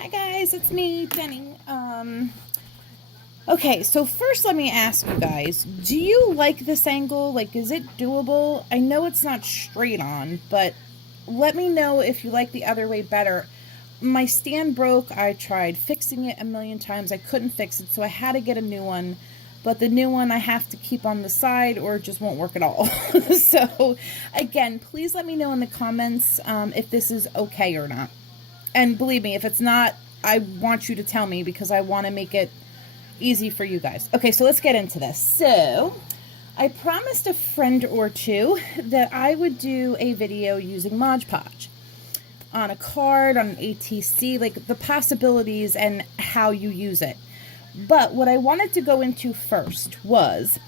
Hi guys, it's me, Jenny. Okay, so first let me ask you guys, do you like this angle? Like, is it doable? I know it's not straight on, but let me know if you like the other way better. My stand broke. I tried fixing it a million times. I couldn't fix it, so I had to get a new one. But the new one I have to keep on the side or it just won't work at all. So, again, please let me know in the comments if this is okay or not. And believe me, if it's not, I want you to tell me because I want to make it easy for you guys. Okay, so let's get into this. So, I promised a friend or two that I would do a video using Mod Podge on a card, on an a.t.c, like the possibilities and how you use it. But what I wanted to go into first was,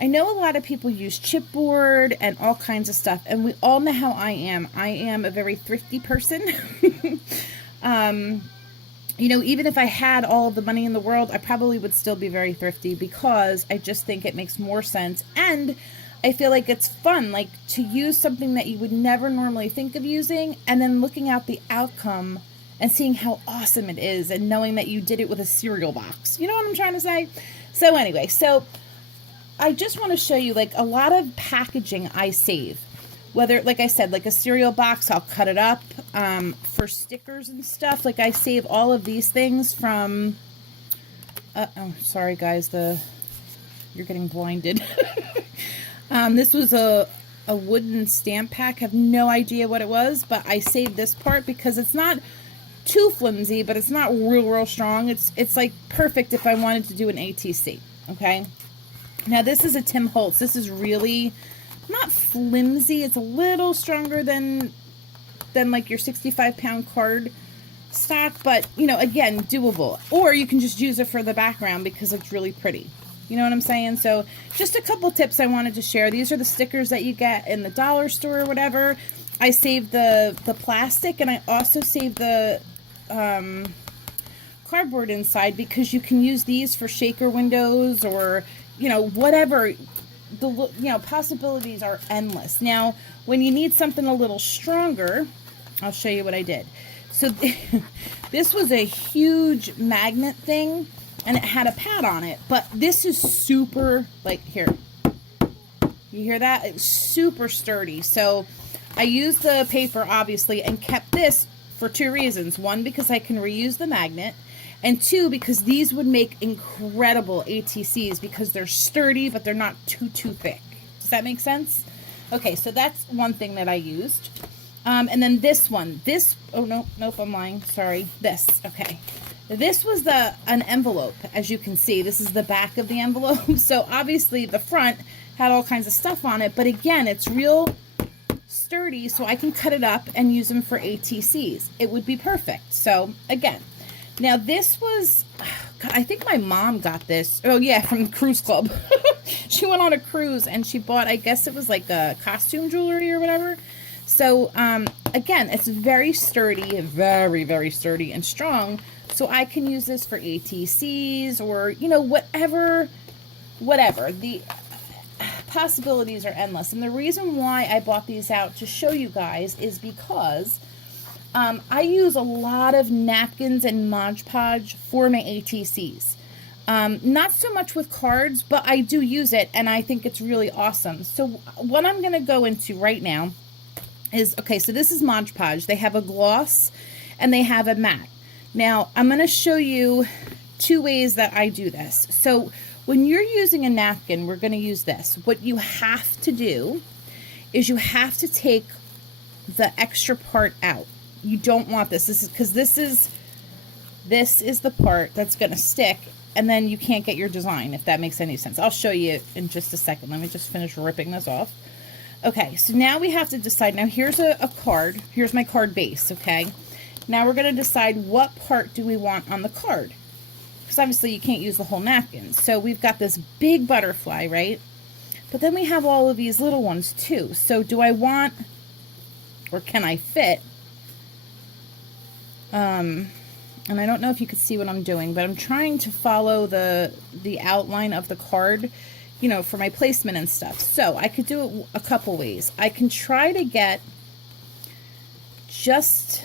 I know a lot of people use chipboard and all kinds of stuff, and we all know how I am. I am a very thrifty person. You know, even if I had all the money in the world, I probably would still be very thrifty because I just think it makes more sense. And I feel like it's fun, like to use something that you would never normally think of using and then looking at the outcome and seeing how awesome it is and knowing that you did it with a cereal box. You know what I'm trying to say? So anyway, so I just want to show you like a lot of packaging I save. Whether, like I said, like a cereal box, I'll cut it up for stickers and stuff. Like I save all of these things from, oh, sorry guys, you're getting blinded. This was a wooden stamp pack. I have no idea what it was, but I saved this part because it's not too flimsy, but it's not real strong. It's like perfect if I wanted to do an a.t.c. Okay. Now this is a Tim Holtz. This is really not flimsy. It's a little stronger than like your 65-pound card stock, but you know, again, doable. Or you can just use it for the background because it's really pretty. You know what I'm saying? So just a couple tips I wanted to share. These are the stickers that you get in the dollar store or whatever. I saved the plastic, and I also saved the cardboard inside because you can use these for shaker windows or, you know, whatever. Possibilities are endless. Now, when you need something a little stronger, I'll show you what I did. So this was a huge magnet thing, and it had a pad on it, but this is super, like, here. You hear that? It's super sturdy. So I used the paper, obviously, and kept this for two reasons. One, because I can reuse the magnet. And two, because these would make incredible a.t.cs because they're sturdy, but they're not too thick. Does that make sense? Okay, so that's one thing that I used. And then this one. Oh, nope, I'm lying. Sorry. This. Okay. This was an envelope, as you can see. This is the back of the envelope. So obviously the front had all kinds of stuff on it. But again, it's real sturdy, so I can cut it up and use them for a.t.cs. It would be perfect. So again. Now this was, God, I think my mom got this. Oh yeah, from the cruise club. She went on a cruise and she bought, I guess it was like a costume jewelry or whatever. So again, it's very sturdy, very sturdy and strong. So I can use this for a.t.cs or, you know, whatever. The possibilities are endless. And the reason why I bought these out to show you guys is because I use a lot of napkins and Mod Podge for my a.t.cs. Not so much with cards, but I do use it, and I think it's really awesome. So what I'm going to go into right now is, okay, so this is Mod Podge. They have a gloss, and they have a matte. Now, I'm going to show you two ways that I do this. So when you're using a napkin, we're going to use this. What you have to do is you have to take the extra part out. You don't want this. This is the part that's going to stick, and then you can't get your design, if that makes any sense. I'll show you in just a second. Let me just finish ripping this off. Okay, so now we have to decide. Now here's a card. Here's my card base, okay? Now we're going to decide what part do we want on the card. Because obviously you can't use the whole napkin. So we've got this big butterfly, right? But then we have all of these little ones too. So do I want, or can I fit, and I don't know if you could see what I'm doing, but I'm trying to follow the outline of the card, you know, for my placement and stuff. So I could do it a couple ways. I can try to get just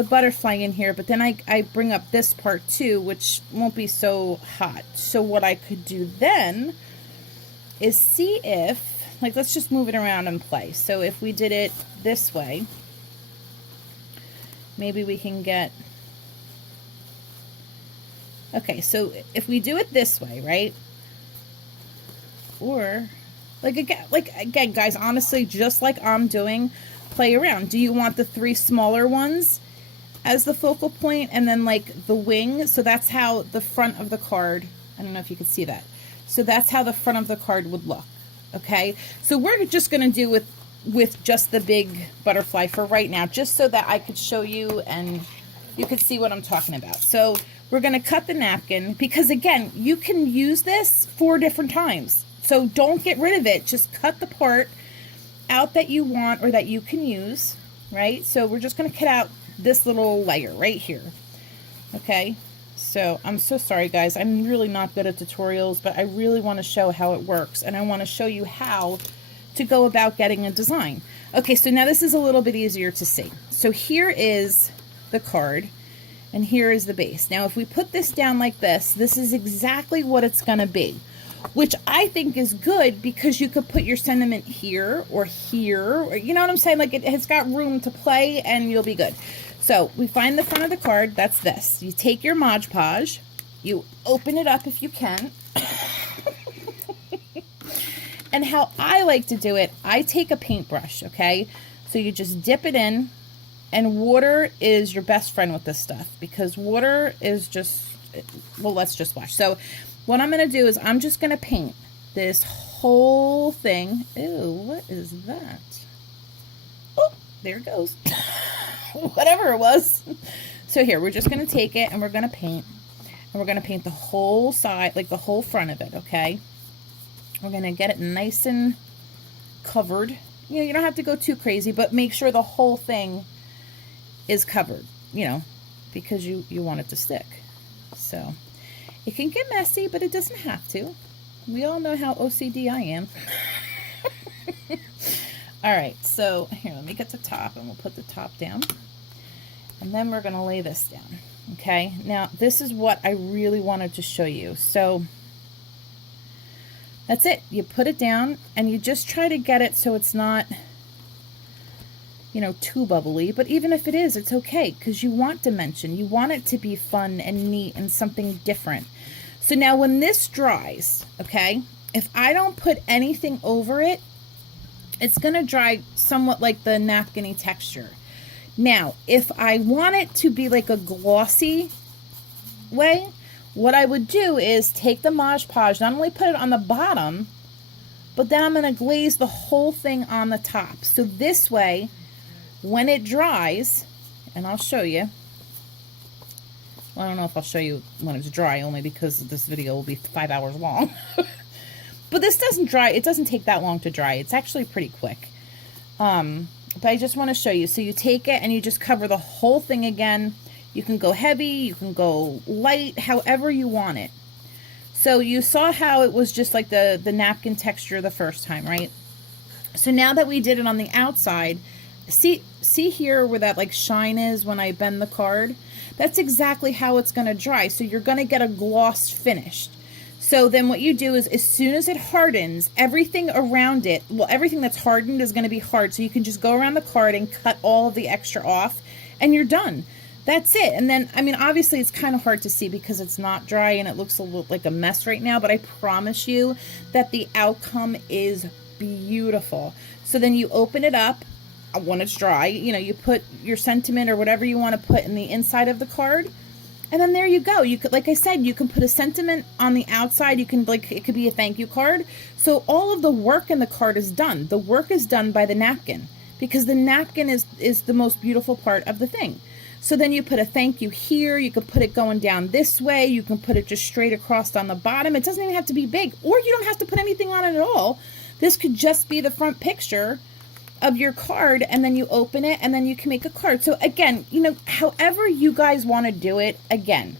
the butterfly in here, but then I bring up this part too, which won't be so hot. So what I could do then is see if, like, let's just move it around and play. So if we did it this way, maybe we can get, okay, so if we do it this way, right? Or, like again, guys, honestly, just like I'm doing, play around. Do you want the 3 smaller ones as the focal point and then like the wing? So that's how the front of the card, I don't know if you could see that. So that's how the front of the card would look. Okay, so we're just going to do with just the big butterfly for right now, just so that I could show you and you could see what I'm talking about. So we're going to cut the napkin, because again, you can use this 4 different times. So don't get rid of it. Just cut the part out that you want or that you can use, right? So we're just going to cut out this little layer right here. Okay, so I'm so sorry, guys. I'm really not good at tutorials, but I really want to show how it works, and I want to show you how to go about getting a design. Okay, so now this is a little bit easier to see. So here is the card, and here is the base. Now, if we put this down like this, this is exactly what it's going to be, which I think is good, because you could put your sentiment here, or you know what I'm saying? Like, it has got room to play, and you'll be good. So we find the front of the card. That's this. You take your Mod Podge, you open it up if you can. And how I like to do it, I take a paintbrush, okay? So you just dip it in, and water is your best friend with this stuff, because water is just, well, let's just watch. So what I'm going to do is I'm just going to paint this whole thing. Ew, what is that? Oh, there it goes. Whatever it was. So here, we're just going to take it and we're going to paint. And we're going to paint the whole side, like the whole front of it, okay? We're going to get it nice and covered. You know, you don't have to go too crazy, but make sure the whole thing is covered, you know, because you want it to stick. So it can get messy, but it doesn't have to. We all know how OCD I am. All right, so here, let me get the top, and we'll put the top down. And then we're going to lay this down, okay? Now, this is what I really wanted to show you. So that's it. You put it down, and you just try to get it so it's not, you know, too bubbly. But even if it is, it's okay, because you want dimension. You want it to be fun and neat and something different. So now when this dries, okay, if I don't put anything over it, it's going to dry somewhat like the napkin-y texture. Now, if I want it to be like a glossy way, what I would do is take the Mod Podge, not only put it on the bottom, but then I'm going to glaze the whole thing on the top. So this way, when it dries, and I'll show you. Well, I don't know if I'll show you when it's dry, only because this video will be 5 hours long. But this doesn't dry. It doesn't take that long to dry. It's actually pretty quick. But I just want to show you. So you take it and you just cover the whole thing again. You can go heavy. You can go light, however you want it. So you saw how it was just like the napkin texture the first time, right? So now that we did it on the outside, see here where that like shine is when I bend the card? That's exactly how it's going to dry. So you're going to get a gloss finished. So then what you do is, as soon as it hardens, everything around it, well, everything that's hardened is going to be hard. So you can just go around the card and cut all of the extra off, and you're done. That's it. And then, I mean, obviously it's kind of hard to see because it's not dry and it looks a little like a mess right now, but I promise you that the outcome is beautiful. So then you open it up when it's dry, you know, you put your sentiment or whatever you want to put in the inside of the card. And then there you go. You could, like I said, you can put a sentiment on the outside. You can, like, it could be a thank you card. So all of the work in the card is done. The work is done by the napkin, because the napkin is the most beautiful part of the thing. So then you put a thank you here. You can put it going down this way. You can put it just straight across on the bottom. It doesn't even have to be big, or you don't have to put anything on it at all. This could just be the front picture of your card, and then you open it, and then you can make a card. So again, you know, however you guys want to do it, again,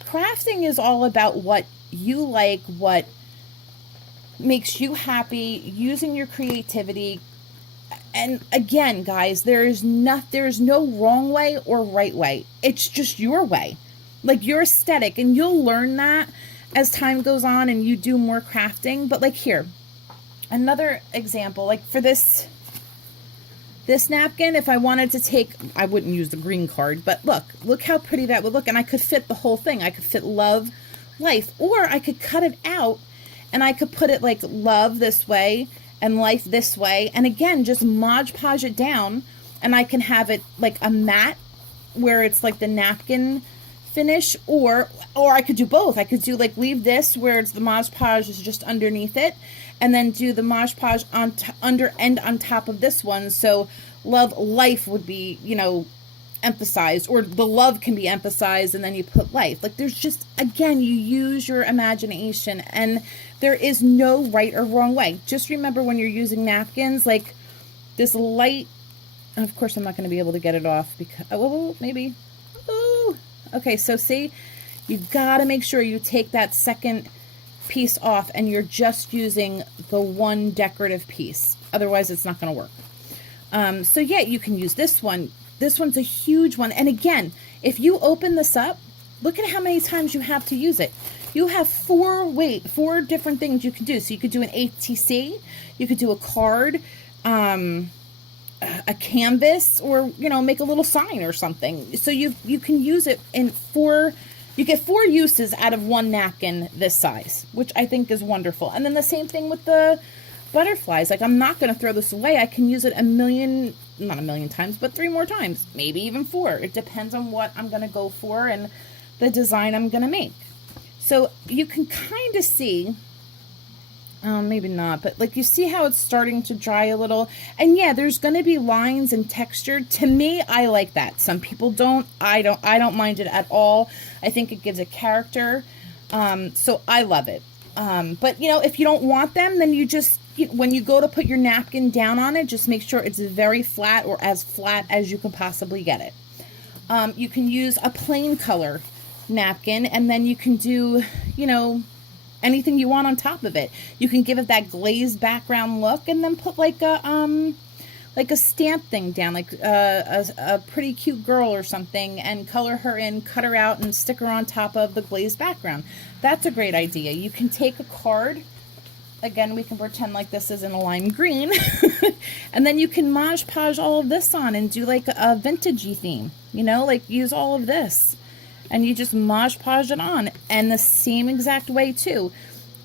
crafting is all about what you like, what makes you happy, using your creativity. And again, guys, there's no wrong way or right way. It's just your way, like your aesthetic. And you'll learn that as time goes on and you do more crafting. But like here, another example, like for this napkin, if I wanted to take, I wouldn't use the green card, but look how pretty that would look. And I could fit the whole thing. I could fit love, life, or I could cut it out and I could put it like love this way and life this way. And again, just Mod Podge it down, and I can have it like a matte where it's like the napkin finish, or I could do both. I could do like, leave this where it's the Mod Podge is just underneath it, and then do the Mod Podge on under and on top of this one. So love, life would be, you know, emphasized, or the love can be emphasized, and then you put life. Like there's just, again, you use your imagination, and there is no right or wrong way. Just remember when you're using napkins, like this light, and of course I'm not going to be able to get it off because, oh, maybe, oh, okay, so see, you got to make sure you take that second piece off and you're just using the one decorative piece. Otherwise it's not going to work. So yeah, you can use this one. This one's a huge one. And again, if you open this up, look at how many times you have to use it. You have four different things you can do. So you could do an a.t.c, you could do a card, a canvas, or, you know, make a little sign or something. So you can use it in you get 4 uses out of one napkin this size, which I think is wonderful. And then the same thing with the butterflies. Like, I'm not going to throw this away. I can use it not a million times, but 3 more times, maybe even 4. It depends on what I'm going to go for and the design I'm going to make. So you can kind of see, maybe not, but like you see how it's starting to dry a little. And yeah, there's going to be lines and texture. To me, I like that. Some people don't. I don't mind it at all. I think it gives it character. So I love it. But you know, if you don't want them, then you just, when you go to put your napkin down on it, just make sure it's very flat, or as flat as you can possibly get it. You can use a plain color napkin, and then you can do, you know, anything you want on top of it. You can give it that glazed background look, and then put like a stamp thing down, like a pretty cute girl or something, and color her in, cut her out, and stick her on top of the glazed background. That's a great idea. You can take a card. Again, we can pretend like this is in a lime green. And then you can Mod Podge all of this on and do like a vintagey theme, you know, like use all of this. And you just Mod Podge it on. And the same exact way too.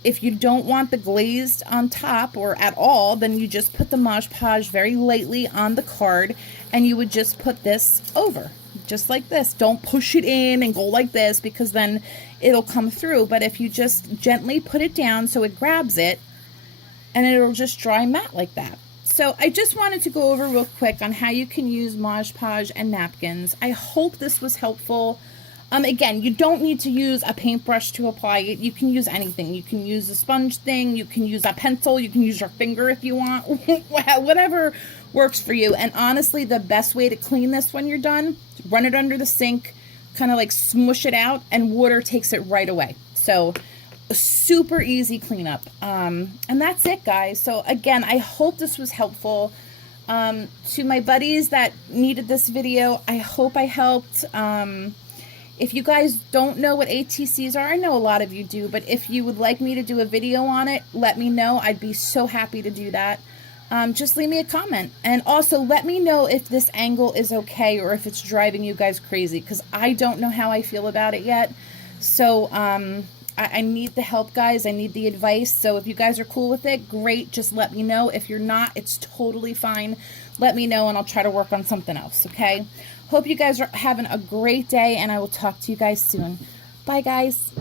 If you don't want the glazed on top or at all, then you just put the Mod Podge very lightly on the card, and you would just put this over. Just like this. Don't push it in and go like this, because then it'll come through. But if you just gently put it down so it grabs it, and it'll just dry matte like that. So I just wanted to go over real quick on how you can use Mod Podge and napkins. I hope this was helpful. Again, you don't need to use a paintbrush to apply it. You can use anything. You can use a sponge thing. You can use a pencil. You can use your finger if you want. Whatever works for you. And honestly, the best way to clean this when you're done, run it under the sink, kind of like smush it out, and water takes it right away. So a super easy cleanup. And that's it, guys. So again, I hope this was helpful. To my buddies that needed this video, I hope I helped. If you guys don't know what a.t.cs are, I know a lot of you do, but if you would like me to do a video on it, let me know. I'd be so happy to do that. Just leave me a comment. And also let me know if this angle is okay, or if it's driving you guys crazy, because I don't know how I feel about it yet. So I need the help, guys. I need the advice. So if you guys are cool with it, great. Just let me know. If you're not, it's totally fine. Let me know, and I'll try to work on something else, okay? Hope you guys are having a great day, and I will talk to you guys soon. Bye, guys.